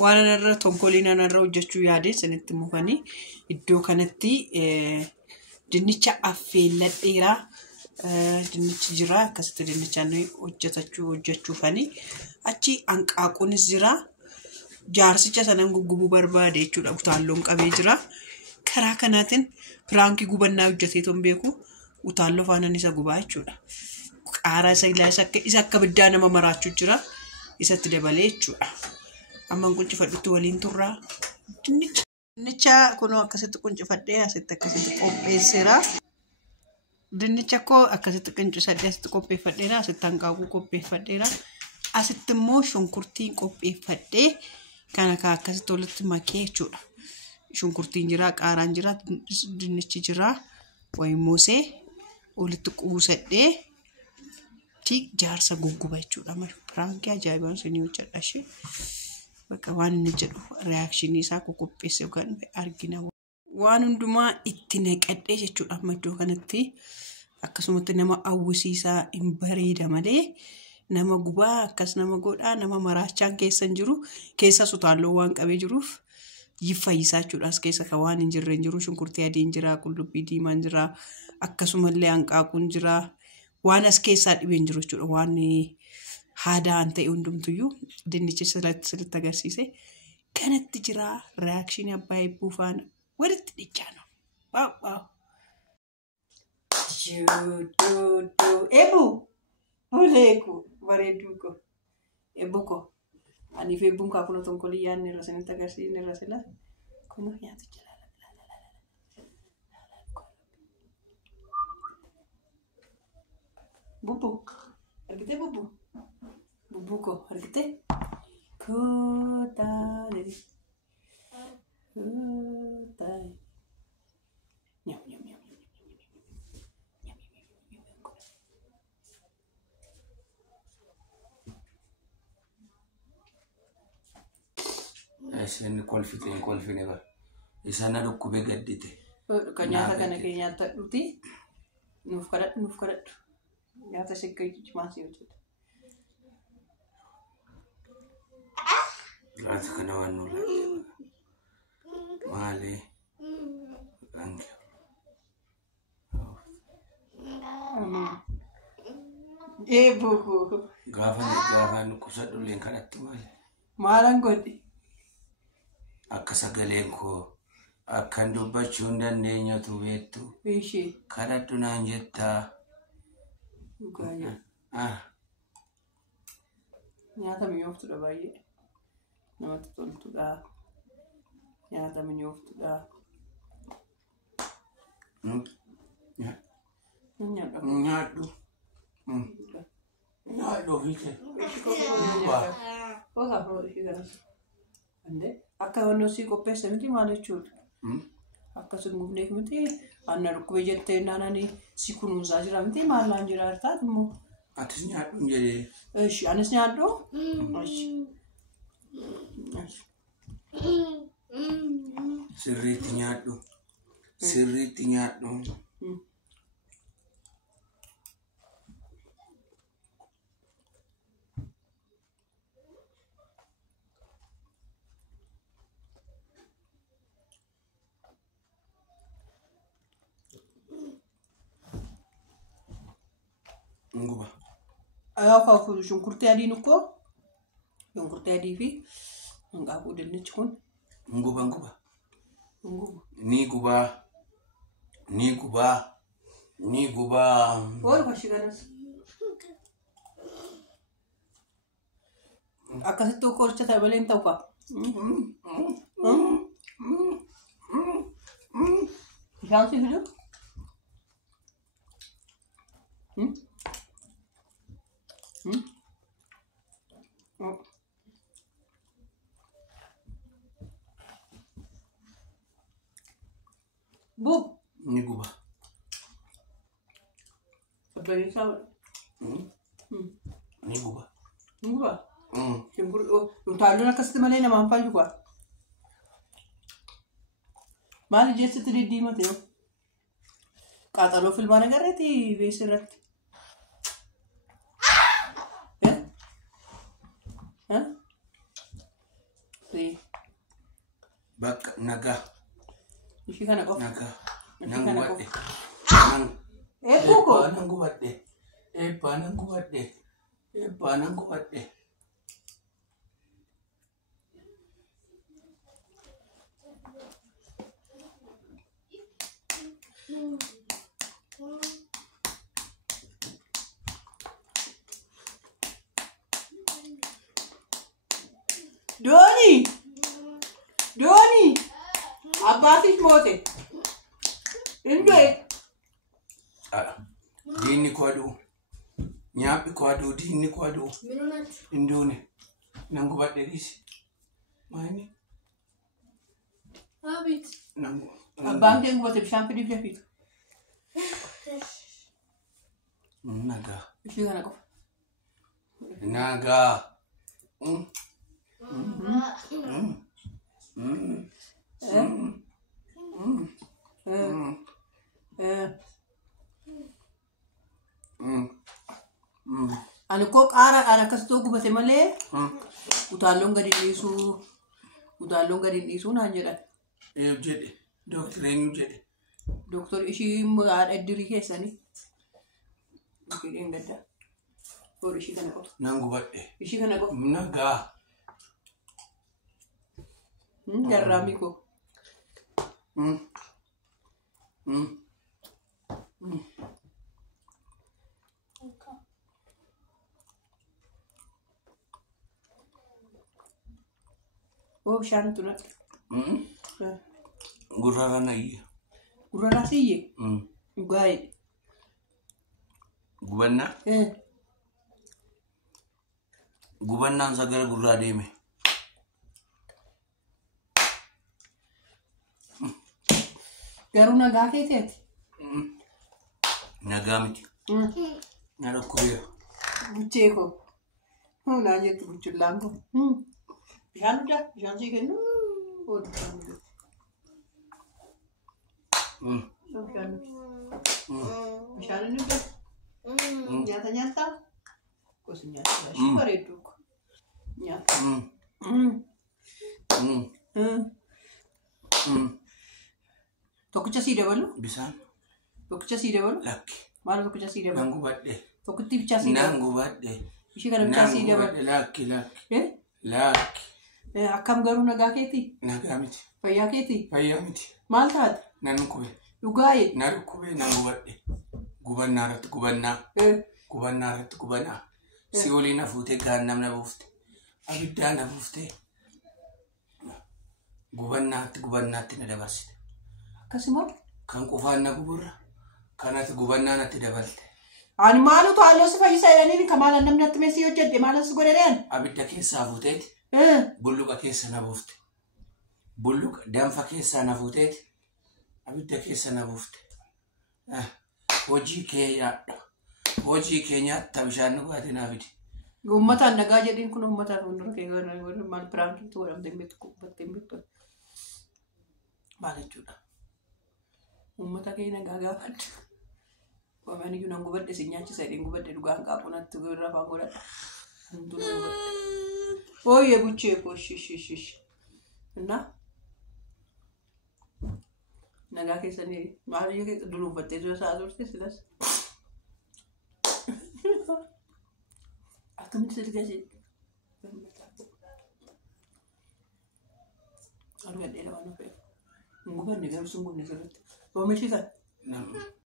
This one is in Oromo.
waan narra tonkolina narra hojjechuu yaade sinitti mufanii iddoo kanatti dinnicha affeelladheera dinnichi jira akkasitti dinnichaan hojjechuufani achi hanqaaquunis jira jaarsicha sanan guggubuu barbaade jechuudha utaalloon qabee jira karaa kanaatiin piraankii gubannaa hojjetee ton beeku utaalloo faanaan isa gubaa jechuudha qaaraa isa akka biddaa nama maraachuu jira isatti dabalee jechuudha amma quncifadhutti waliin turraa dinnicha kunoo akkasitti quncifadhee asitti akkasitti qopheesseera dinnicha koo akkasitti quncisadhee asitti qopheeffadheera asitti hanqaaquu qopheeffadheera asitti immoo shunkurtiin qopheeffadhee kana akkasitti walitti makee jechuudha shunkurtiin jira qaaraan jira dinnichi jira wayimoosee walitti quusadhee jaarsa gugguba jechuudha piraankii ajaa'ibaan sinii hojjedha ishee bakka waan inni jedhu reakshinii isaa qopheesse yookaan argina waan hundumaa itti naqadhee jechuudha amma iddoo kanatti akkasumatti nama hawwisiisaa hin bareeda malee nama gubaa akkas nama godhaa nama maraachaan keessan jiru keessa utaalloo waan qabee jiruuf yiffayisaa jechuudha as keessa kan waan hin jirreen jiru shunkurtii adiin jira qullubbii diimaan jira akkasumallee hanqaaquun jira waan as keessaa dhibeen jiru jechuudha waan haadaan ta'e hundumtuyyuu dinnichi sirriitti agarsiise kanatti jira reakshinii abbaa eebbuu faana walitti dhichaanu waaw eebbu buleeku bareeduuko eebbuko aniif eebbuun kaa kunoo tonkolii yaadni irra sanitti agarsiisni irra sila kunoo nyaatu jira bubu argite bubuko argite kotale nyam Sen kolfine ba isana dukkube gaddite kanyata kana kenyata duti nuuf kadadhu nyaata shekkai maasii hojjeta laata kana waan nu maali anke buku gaafan kusadhu leen kadhatti maalan godhi akka sagaleen koo akkan dubbachuu hin dandeenyatu beektu kadhadhu naan jettaa nyaata mi'ooftuudha baay'ee namatti toltuudha nyaata mi'ooftuudha nyaadhu ofiise akka wanno si qopheesse miti maal jechuudha akkasuma gubneef miti anna dhukkubee jettee naananii si kunuunsaa jira miti maallaan jira taat immoo atis nyaadhu jedhee anis nyaadhu sirriitti nyaadhu nguba ayaw shunkurtii adiin uko shunkurtii adii fi hanqaaquu dinnichi kun nguba ni gubaa wal kashiganas akkasitti qoricha tabaleen ta'u ka bishaan si fidu Bob ni guba Sabay sa ni guba Siyempre yung talo na kasi malay naman pa juga Mali jesse ti di Mateo Katalo filma na gareti besirat moote. Bakka nagaa. Ishii kana qofa. Nagaa. Ishii Nan kana gubadhe. qofa. Eebbuko. Nan gubadhe. Nan gubadhe. Nan gubadhe. Doni. Abbaatis moote. Indee. Diinni koo aduu. Nyaaphi koo aduu. Diinni koo aduu. Hinduune. Nan gubadhe dhiisi. Maani? Abbaan kee gubate bishaan fidiif jafiitu. Nagaa. Ishii kana qofa. Nagaa. Ani koo qaaraadhaan akkasitti gubate malee utaalloon gadi dhiisuu naan jedhan. Jedhe. Dooktoreenyu jedhe. Dooktor ishii haadha iddirii keessanii. Isheen gaddaa. Boru ishii kana qofa. Nan gubadhe. Ishii kana qofa. Nagaa. Jarraamii koo. Oh, bishaan tunadha. Gurrara nayya. Gurrara siyyee? Gaa'e. Gubannaa? Gubannaan sagara gurraa deeme. Garuu nagaa keeteeti? Nagaa miti. Na dhukkubeera. Buchee koo. Naan jettu buchullaan koo. Bishaan dhugaa? Bishaan sii kennu? Bishaan dhugaa. Bishaan inni dhugaa? Nyaata nyaataa? Gosa nyaataa. Ishii bareedduu koo. Nyaata. Tokkicha sii dabalu? Bishaan. Tokkicha sii dabalu? Lakki. Maal tokkicha sii dabalu? Nan gubadhe. Tokkitti bichaa sii dabalu? Nan gubadhe. Ishii kana bichaa sii dabalu? Lakki. Lakki. Akkam garuu nagaa keetii? Nagaa miti. Fayyaa keetii? Fayyaa miti. Maal taate? Nan dhukube. Dhugaa'e? Na dhukube nan gubadhe. Gubannaa irratti gubannaa. Gubannaa irratti gubannaa. Si olii na fuutee gaannam na buufte. Abiddaa na buuftee. Gubannaatti na dabarsite. Akkasumas? Kan qufaan na guburra. Kanatti gubannaa natti dabalte. Ani maalu taalloo si fayyisa jedhanii kan maalan namni natti meesii hojjedhe maalan si godhadheen? Abidda keessaa fuuteeti. Bulluqa keessa na buufte. Bulluqa danfa keessaa na fuuteeti. Abidda keessa na buufte. Hojii kee yaadha. Hojii kee nyaatta bishaan dhugaatii naa fidi. Uummataan nagaa jedhiin kun uummataan fuuldura kee maal piraankiitu godhamte hin beektu kubbattee hin beektu. Maal jechuudha? Uummata kee nagaa gaafadha. Waan iyyuu nan gubadhe si nyaachisa jedheen gubadhe dhugaan qaaquunatti irra afaan godhadha. Hunduu nan gubadhe. Ooyee buchee koo shish. Innaa? Nagaa keessanii maal iyyuu keessa dunuuffattee dura sa'a turte silas. Akkamitti sitti gajeedha? Argadhee lamaan of eegu. Hin gubanne garuu sun gubne sirriitti. Oomishii kan?